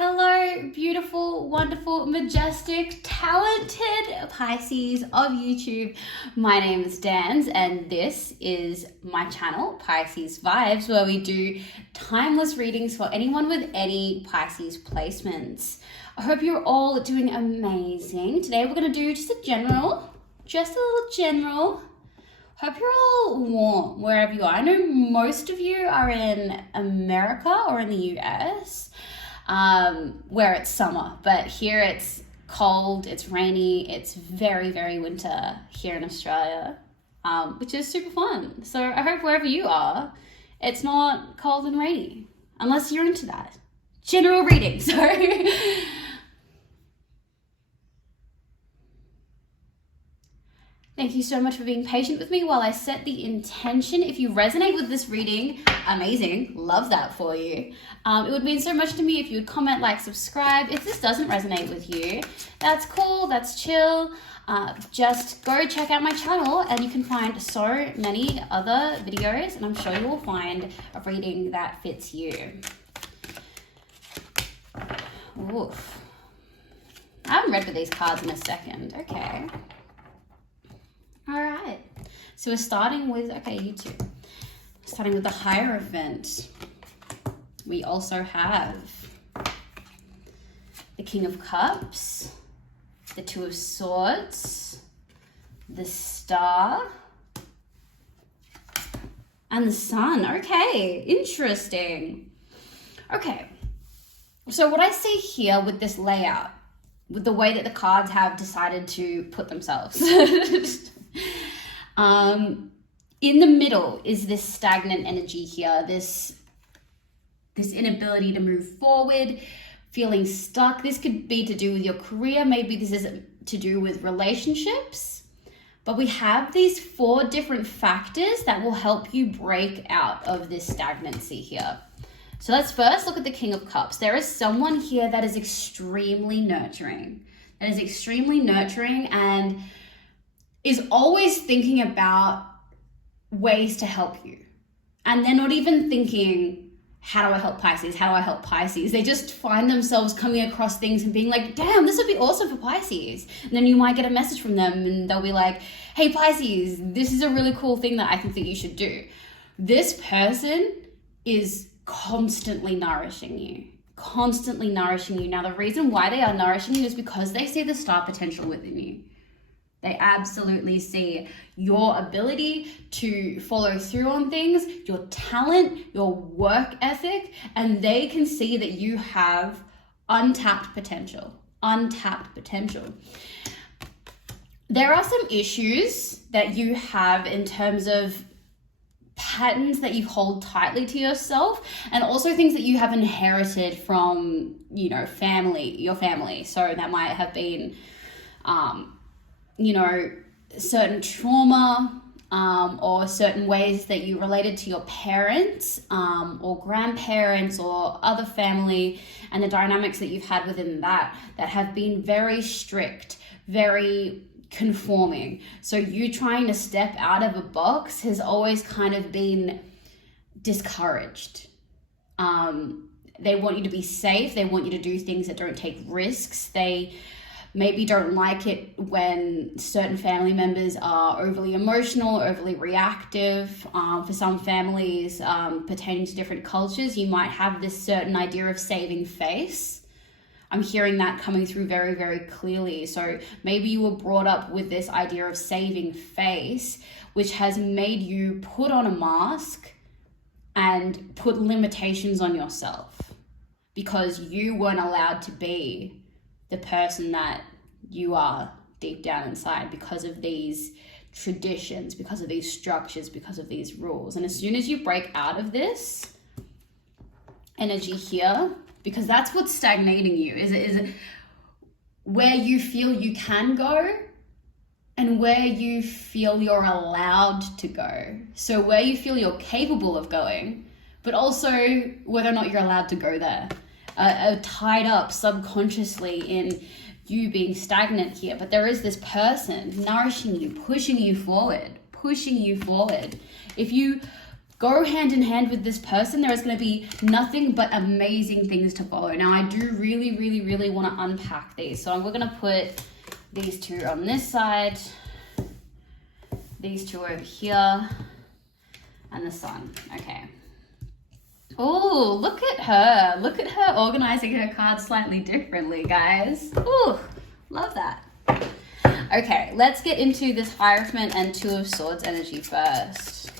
Hello, beautiful, wonderful, majestic, talented Pisces of YouTube. My name is Dans and this is my channel, Pisces Vibes, where we do timeless readings for anyone with any Pisces placements. I hope you're all doing amazing. Today we're going to do just a little general. Hope you're all warm wherever you are. I know most of you are in America or in the US. Where it's summer, but here it's cold, it's rainy, it's very, very winter here in Australia, which is super fun. So I hope wherever you are, it's not cold and rainy, unless you're into that. General reading, sorry. Thank you so much for being patient with me while I set the intention. If you resonate with this reading, amazing, love that for you. It would mean so much to me if you would comment, like, subscribe. If this doesn't resonate with you, that's cool, that's chill. Just go check out my channel and you can find so many other videos and I'm sure you will find a reading that fits you. Oof. I haven't read with these cards in a second, okay. All right, so we're starting with, you two. Starting with the Hierophant. We also have the King of Cups, the Two of Swords, the Star, and the Sun. Okay, interesting. Okay, so what I see here with this layout, with the way that the cards have decided to put themselves, in the middle is this stagnant energy here, this inability to move forward, feeling stuck. This could be to do with your career. Maybe this is to do with relationships. But we have these 4 different factors that will help you break out of this stagnancy here. So let's first look at the King of Cups. There is someone here that is extremely nurturing. And is always thinking about ways to help you. And they're not even thinking, how do I help Pisces? How do I help Pisces? They just find themselves coming across things and being like, damn, this would be awesome for Pisces. And then you might get a message from them and they'll be like, hey Pisces, this is a really cool thing that I think that you should do. This person is constantly nourishing you. Now, the reason why they are nourishing you is because they see the star potential within you. They absolutely see your ability to follow through on things, your talent, your work ethic, and they can see that you have untapped potential. There are some issues that you have in terms of patterns that you hold tightly to yourself, and also things that you have inherited from, your family. So that might have been, certain trauma, or certain ways that you related to your parents, or grandparents or other family, and the dynamics that you've had within that have been very strict, very conforming. So you trying to step out of a box has always kind of been discouraged. They want you to be safe. They want you to do things that don't take risks. They maybe don't like it when certain family members are overly emotional, overly reactive. For some families, pertaining to different cultures, you might have this certain idea of saving face. I'm hearing that coming through very, very clearly. So maybe you were brought up with this idea of saving face, which has made you put on a mask and put limitations on yourself because you weren't allowed to be the person that you are deep down inside because of these traditions, because of these structures, because of these rules. And as soon as you break out of this energy here, because that's what's stagnating you, is where you feel you can go and where you feel you're allowed to go. So where you feel you're capable of going, but also whether or not you're allowed to go there. Tied up subconsciously in you being stagnant here, but there is this person nourishing you, pushing you forward. If you go hand in hand with this person. There is going to be nothing but amazing things to follow. Now, I do really want to unpack these. So we're going to put these two on this side, these two over here, and the sun. Okay. Oh, look at her. Look at her organizing her cards slightly differently, guys. Oh, love that. Okay, let's get into this Hierophant and Two of Swords energy first.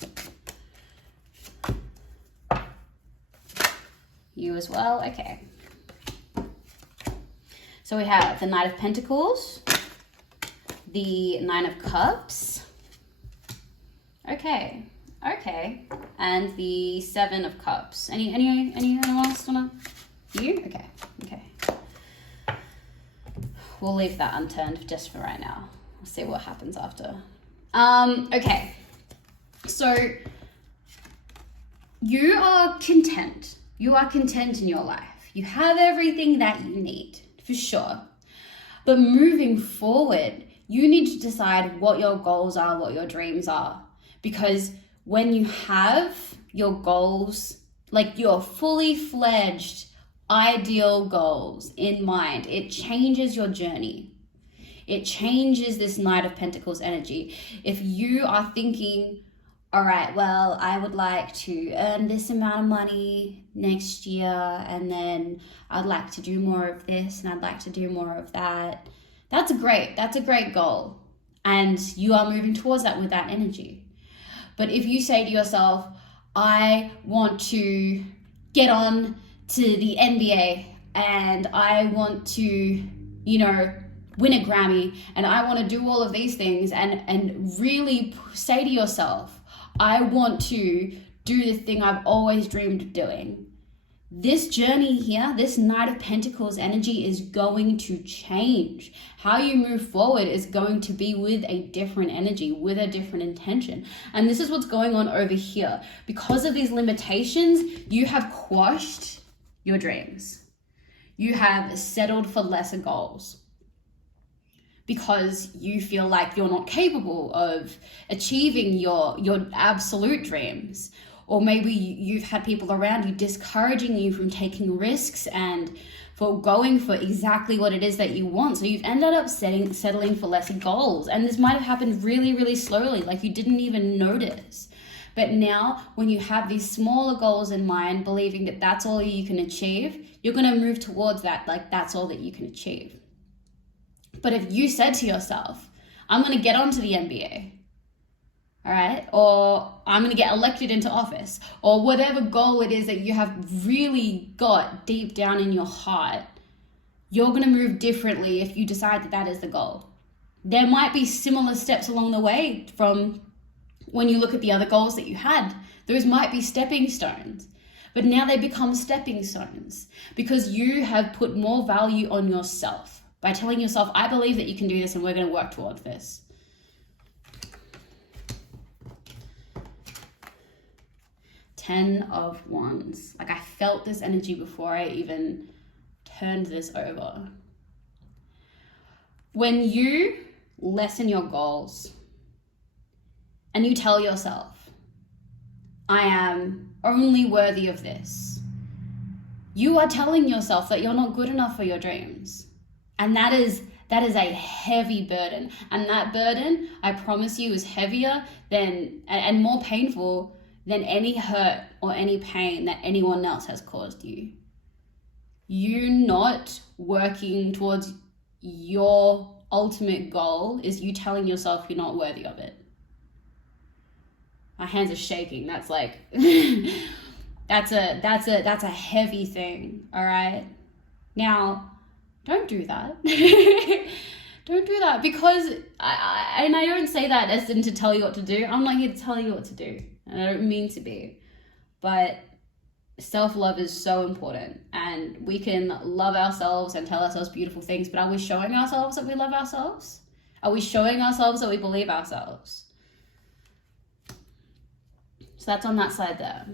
You as well? Okay. So we have the Knight of Pentacles, the Nine of Cups. Okay. And the Seven of Cups. Anyone else wanna? You? Okay. We'll leave that unturned just for right now. We'll see what happens after. Okay. So you are content. You are content in your life. You have everything that you need, for sure. But moving forward, you need to decide what your goals are, what your dreams are. Because when you have your goals, like your fully fledged ideal goals in mind, it changes your journey. It changes this Knight of Pentacles energy. If you are thinking, all right, well, I would like to earn this amount of money next year, and then I'd like to do more of this, and I'd like to do more of that. That's a great goal. And you are moving towards that with that energy. But if you say to yourself, I want to get on to the NBA, and I want to, win a Grammy, and I want to do all of these things, and really say to yourself, I want to do the thing I've always dreamed of doing. This journey here, this Knight of Pentacles energy is going to change. How you move forward is going to be with a different energy, with a different intention. And this is what's going on over here. Because of these limitations, you have quashed your dreams. You have settled for lesser goals because you feel like you're not capable of achieving your absolute dreams. Or maybe you've had people around you discouraging you from taking risks and for going for exactly what it is that you want. So you've ended up settling for lesser goals. And this might have happened really slowly, like you didn't even notice. But now when you have these smaller goals in mind, believing that that's all you can achieve, you're going to move towards that, like that's all that you can achieve. But if you said to yourself, I'm going to get onto the NBA, all right, or I'm going to get elected into office, or whatever goal it is that you have really got deep down in your heart, you're going to move differently if you decide that that is the goal. There might be similar steps along the way from when you look at the other goals that you had. Those might be stepping stones, but now they become stepping stones because you have put more value on yourself by telling yourself, I believe that you can do this and we're going to work towards this. Ten of Wands. Like I felt this energy before I even turned this over. When you lessen your goals and you tell yourself, I am only worthy of this, you are telling yourself that you're not good enough for your dreams. And that is a heavy burden. And that burden, I promise you, is heavier than and more painful than any hurt or any pain that anyone else has caused you. You not working towards your ultimate goal is you telling yourself you're not worthy of it. My hands are shaking. That's like that's a heavy thing, all right? Now, don't do that. Don't do that, because I don't say that as in to tell you what to do. I'm not here to tell you what to do. And I don't mean to be. But self-love is so important. And we can love ourselves and tell ourselves beautiful things, but are we showing ourselves that we love ourselves? Are we showing ourselves that we believe ourselves? So that's on that side there.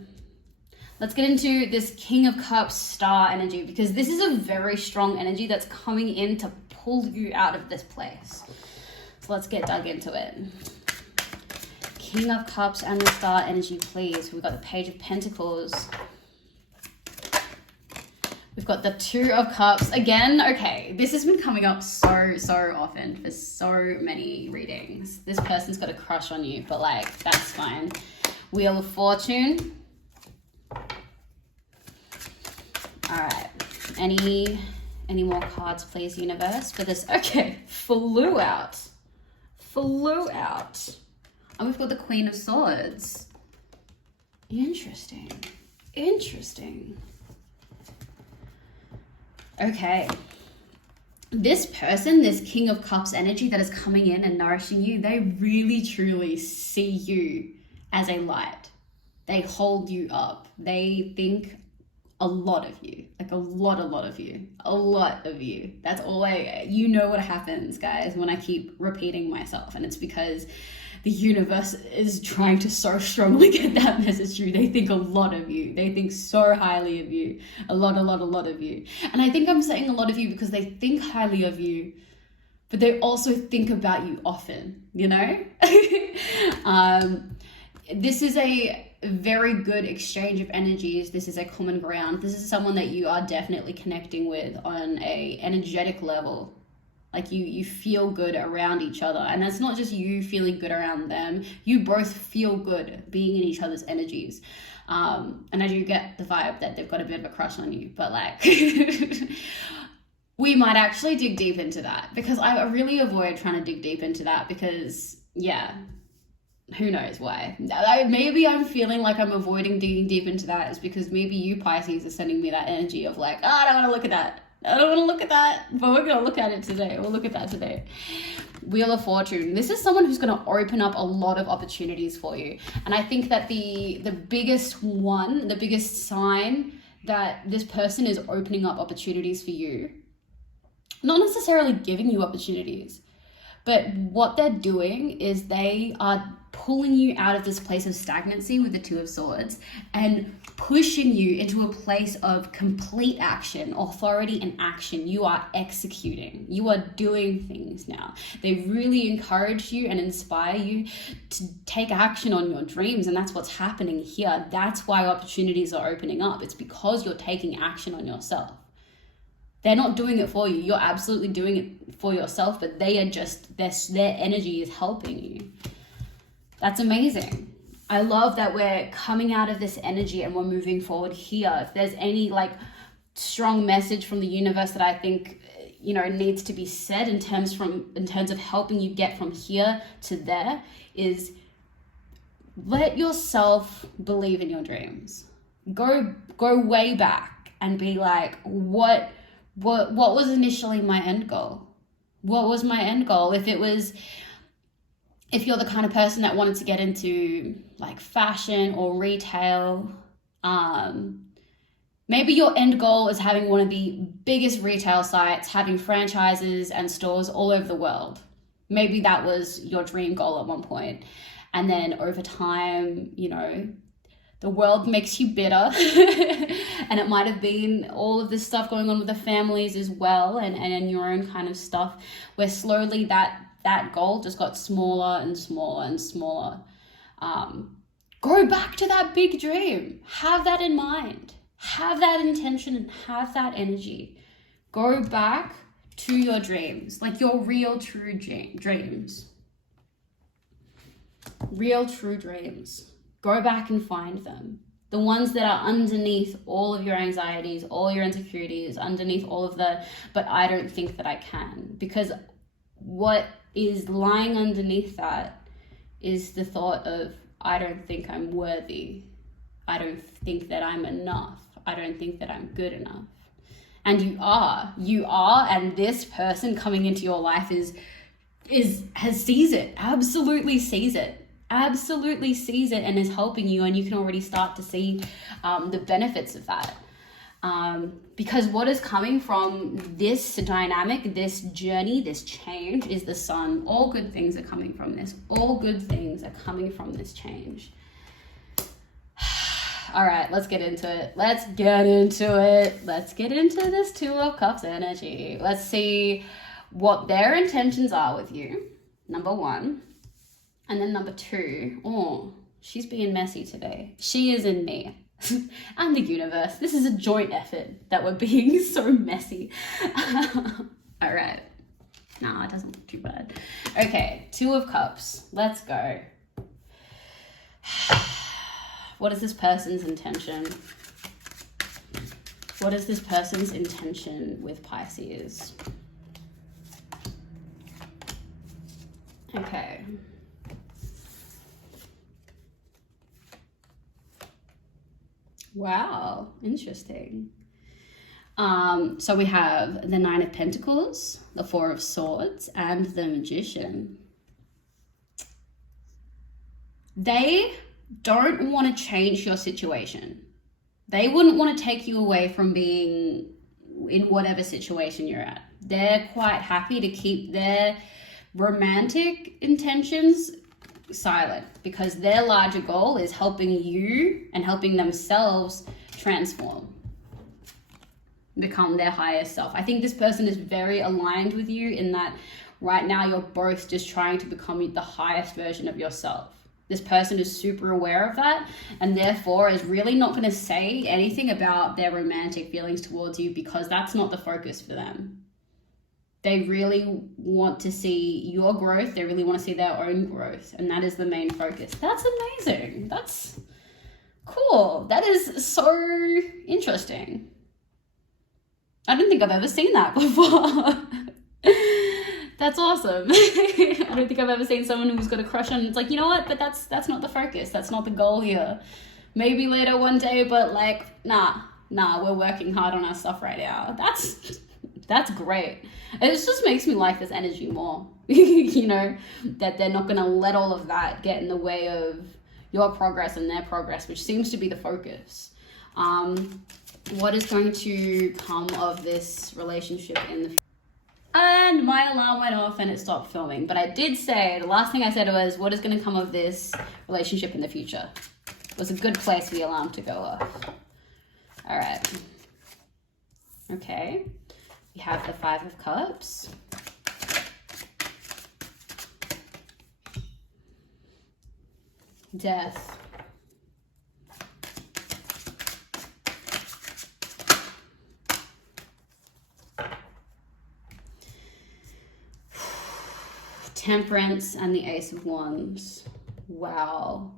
Let's get into this King of Cups star energy, because this is a very strong energy that's coming in to pull you out of this place. So let's get dug into it. King of Cups and the Star energy, please. We've got the Page of Pentacles. We've got the Two of Cups. Again, okay, this has been coming up so often for so many readings. This person's got a crush on you, but like, that's fine. Wheel of Fortune. All right, any more cards, please, universe, for this? Okay, flew out. And we've got the Queen of Swords. Interesting. Okay. This person, this King of Cups energy that is coming in and nourishing you, they really truly see you as a light. They hold you up. They think a lot of you, like a lot of you. That's all you know what happens, guys, when I keep repeating myself. And it's because the universe is trying to so strongly get that message through. They think a lot of you. They think so highly of you. A lot of you. And I think I'm saying a lot of you because they think highly of you, but they also think about you often, you know? This is a very good exchange of energies. This is a common ground. This is someone that you are definitely connecting with on a energetic level. Like you feel good around each other. And that's not just you feeling good around them. You both feel good being in each other's energies. And I do get the vibe that they've got a bit of a crush on you. But like, we might actually dig deep into that. Because I really avoid trying to dig deep into that. Because, yeah, who knows why. Maybe I'm feeling like I'm avoiding digging deep into that is because maybe you Pisces are sending me that energy of like, I don't want to look at that. I don't want to look at that, but we're going to look at it today. We'll look at that today. Wheel of Fortune. This is someone who's going to open up a lot of opportunities for you. And I think that the biggest sign that this person is opening up opportunities for you, not necessarily giving you opportunities, but what they're doing is they are pulling you out of this place of stagnancy with the Two of Swords and pushing you into a place of complete action, authority and action. You are executing. You are doing things now. They really encourage you and inspire you to take action on your dreams, and that's what's happening here. That's why opportunities are opening up. It's because you're taking action on yourself. They're not doing it for you. You're absolutely doing it for yourself, but they are just, their energy is helping you. That's amazing. I love that we're coming out of this energy and we're moving forward here. If there's any like strong message from the universe that I think, needs to be said in terms of helping you get from here to there, is let yourself believe in your dreams. Go way back and be like, what was initially my end goal? What was my end goal? If you're the kind of person that wanted to get into like fashion or retail, maybe your end goal is having one of the biggest retail sites, having franchises and stores all over the world. Maybe that was your dream goal at one point. And then over time, the world makes you bitter. And it might have been all of this stuff going on with the families as well, and your own kind of stuff, where slowly that goal just got smaller and smaller and smaller. Go back to that big dream. Have that in mind. Have that intention and have that energy. Go back to your dreams, like your real true dreams. Real true dreams. Go back and find them. The ones that are underneath all of your anxieties, all your insecurities, underneath all of but I don't think that I can. Because what is lying underneath that is the thought of, I don't think I'm worthy. I don't think that I'm enough. I don't think that I'm good enough. And you are, and this person coming into your life sees it, absolutely sees it, and is helping you, and you can already start to see the benefits of that. Because what is coming from this dynamic, this journey, this change is the sun. All good things are coming from this. All good things are coming from this change. All right, let's get into it. Let's get into this Two of Cups energy. Let's see what their intentions are with you. Number one. And then number 2, oh, she's being messy today. She is in me. And the universe. This is a joint effort that we're being so messy. All right. Nah, it doesn't look too bad. Okay, 2 of Cups. Let's go. What is this person's intention? What is this person's intention with Pisces? Okay. Wow, interesting. So we have the 9 of Pentacles, the 4 of Swords, and the Magician. They don't want to change your situation. They wouldn't want to take you away from being in whatever situation you're at. They're quite happy to keep their romantic intentions silent because their larger goal is helping you and helping themselves transform, become their highest self. I think this person is very aligned with you in that right now you're both just trying to become the highest version of yourself. This person is super aware of that and therefore is really not going to say anything about their romantic feelings towards you because that's not the focus for them. They really want to see your growth. They really want to see their own growth. And that is the main focus. That's amazing. That's cool. That is so interesting. I don't think I've ever seen that before. That's awesome. I don't think I've ever seen someone who's got a crush on. It's like, you know what? But that's not the focus. That's not the goal here. Maybe later one day, but like, nah, we're working hard on our stuff right now. That's great. It just makes me like this energy more. You know, that they're not going to let all of that get in the way of your progress and their progress, which seems to be the focus. What is going to come of this relationship in the future? And my alarm went off and it stopped filming. But I did say, the last thing I said was, what is going to come of this relationship in the future? It was a good place for the alarm to go off. All right. Okay. We have the 5 of Cups. Death. Temperance and the Ace of Wands. Wow.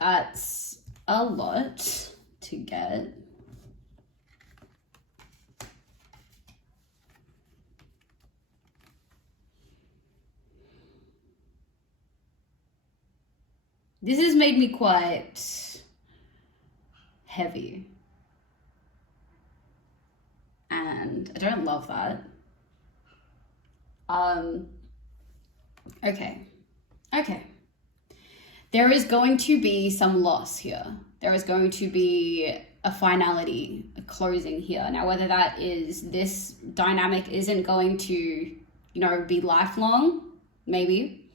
That's a lot to get. This has made me quite heavy. And I don't love that. Okay. There is going to be some loss here. There is going to be a finality, a closing here. Now, whether that is this dynamic isn't going to, you know, be lifelong, maybe.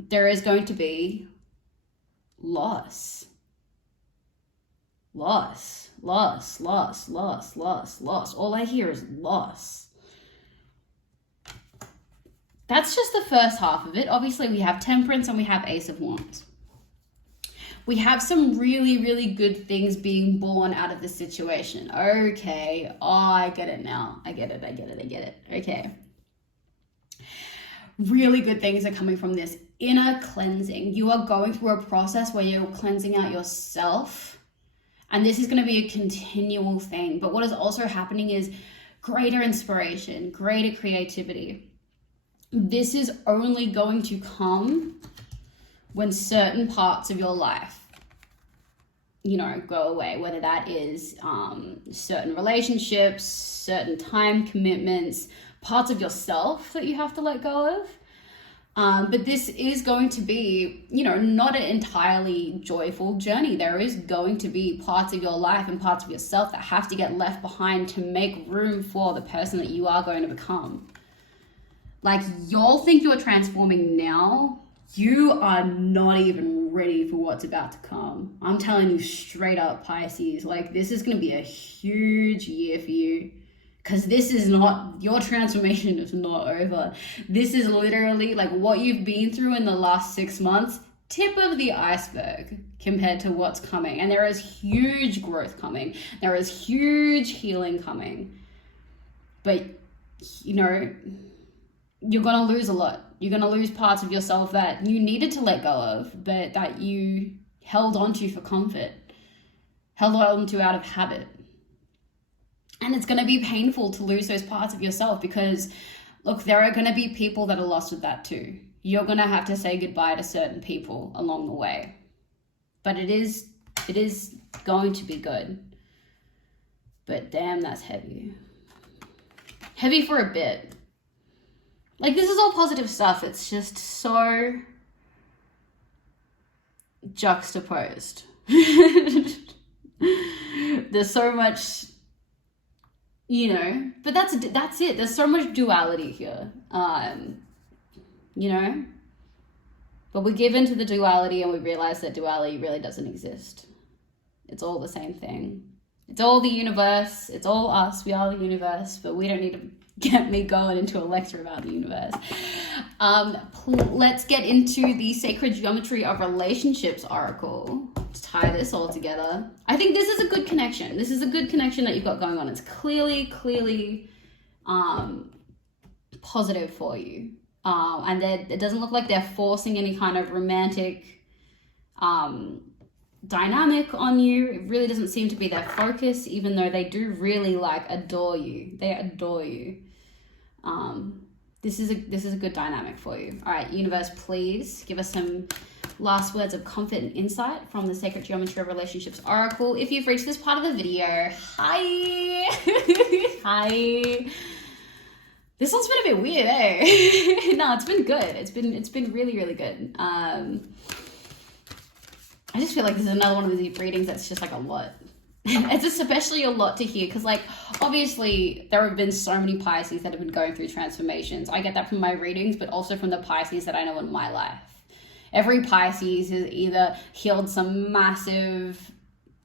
There is going to be loss. Loss. All I hear is loss. That's just the first half of it. Obviously, we have Temperance and we have Ace of Wands. We have some really, really good things being born out of this situation. Okay. Oh, I get it now. I get it. Okay. Really good things are coming from this inner cleansing. You are going through a process where you're cleansing out yourself. And this is going to be a continual thing. But what is also happening is greater inspiration, greater creativity. This is only going to come when certain parts of your life, you know, go away, whether that is certain relationships, certain time commitments, parts of yourself that you have to let go of. But this is going to be, you know, not an entirely joyful journey. There is going to be parts of your life and parts of yourself that have to get left behind to make room for the person that you are going to become. Like, y'all think you're transforming now. You are not even ready for what's about to come. I'm telling you straight up, Pisces, like, this is going to be a huge year for you. Because this is not, your transformation is not over. This is literally like what you've been through in the last 6 months, tip of the iceberg compared to what's coming. And there is huge growth coming. There is huge healing coming. But, you know, you're going to lose a lot. You're going to lose parts of yourself that you needed to let go of, but that you held onto for comfort, held onto out of habit. And it's going to be painful to lose those parts of yourself because, look, there are going to be people that are lost with that too. You're going to have to say goodbye to certain people along the way. But it is going to be good. But damn, that's heavy. Heavy for a bit. Like, this is all positive stuff. It's just so juxtaposed. There's so much, you know, but that's it. There's so much duality here, you know, but we give into the duality and we realize that duality really doesn't exist. It's all the same thing. It's all the universe. It's all us. We are the universe, but we don't need to get me going into a lecture about the universe. Let's get into the Sacred Geometry of Relationships oracle to tie this all together. I think this is a good connection. This is a good connection that you've got going on. It's clearly positive for you. And it doesn't look like they're forcing any kind of romantic dynamic on you. It really doesn't seem to be their focus, even though they do really adore you. They adore you. This is a good dynamic for you. All right, universe, please give us some last words of comfort and insight from the Sacred Geometry of Relationships oracle. If you've reached this part of the video, hi. Hi. This one's been a bit weird, eh? No, it's been good. It's been really, really good. I just feel like this is another one of these readings that's just like a lot. It's especially a lot to hear because, like, obviously there have been so many Pisces that have been going through transformations. I get that from my readings, but also from the Pisces that I know in my life. Every Pisces has either healed some massive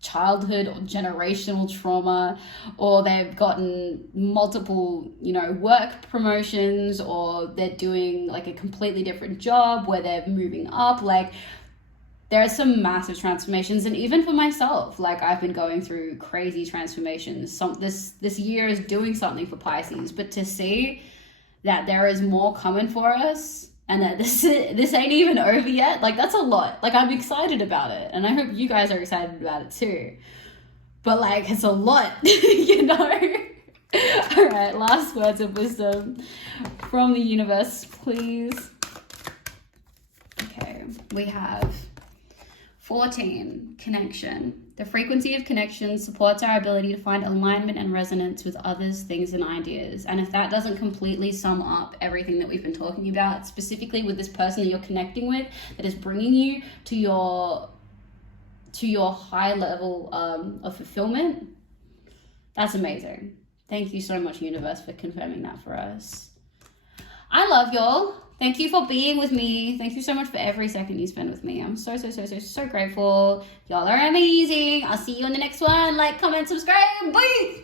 childhood or generational trauma, or they've gotten multiple, you know, work promotions, or they're doing like a completely different job where they're moving up. Like, there are some massive transformations. And even for myself, like, I've been going through crazy transformations. This year is doing something for Pisces, but to see that there is more coming for us and that this ain't even over yet, like, that's a lot. Like, I'm excited about it, and I hope you guys are excited about it too. But, like, it's a lot, you know? All right, last words of wisdom from the universe, please. Okay, we have 14, connection. The frequency of connection supports our ability to find alignment and resonance with others, things, and ideas. And if that doesn't completely sum up everything that we've been talking about, specifically with this person that you're connecting with, that is bringing you to your high level of fulfillment, that's amazing. Thank you so much, universe, for confirming that for us. I love y'all. Thank you for being with me. Thank you so much for every second you spend with me. I'm so grateful. Y'all are amazing. I'll see you in the next one. Like, comment, subscribe. Bye.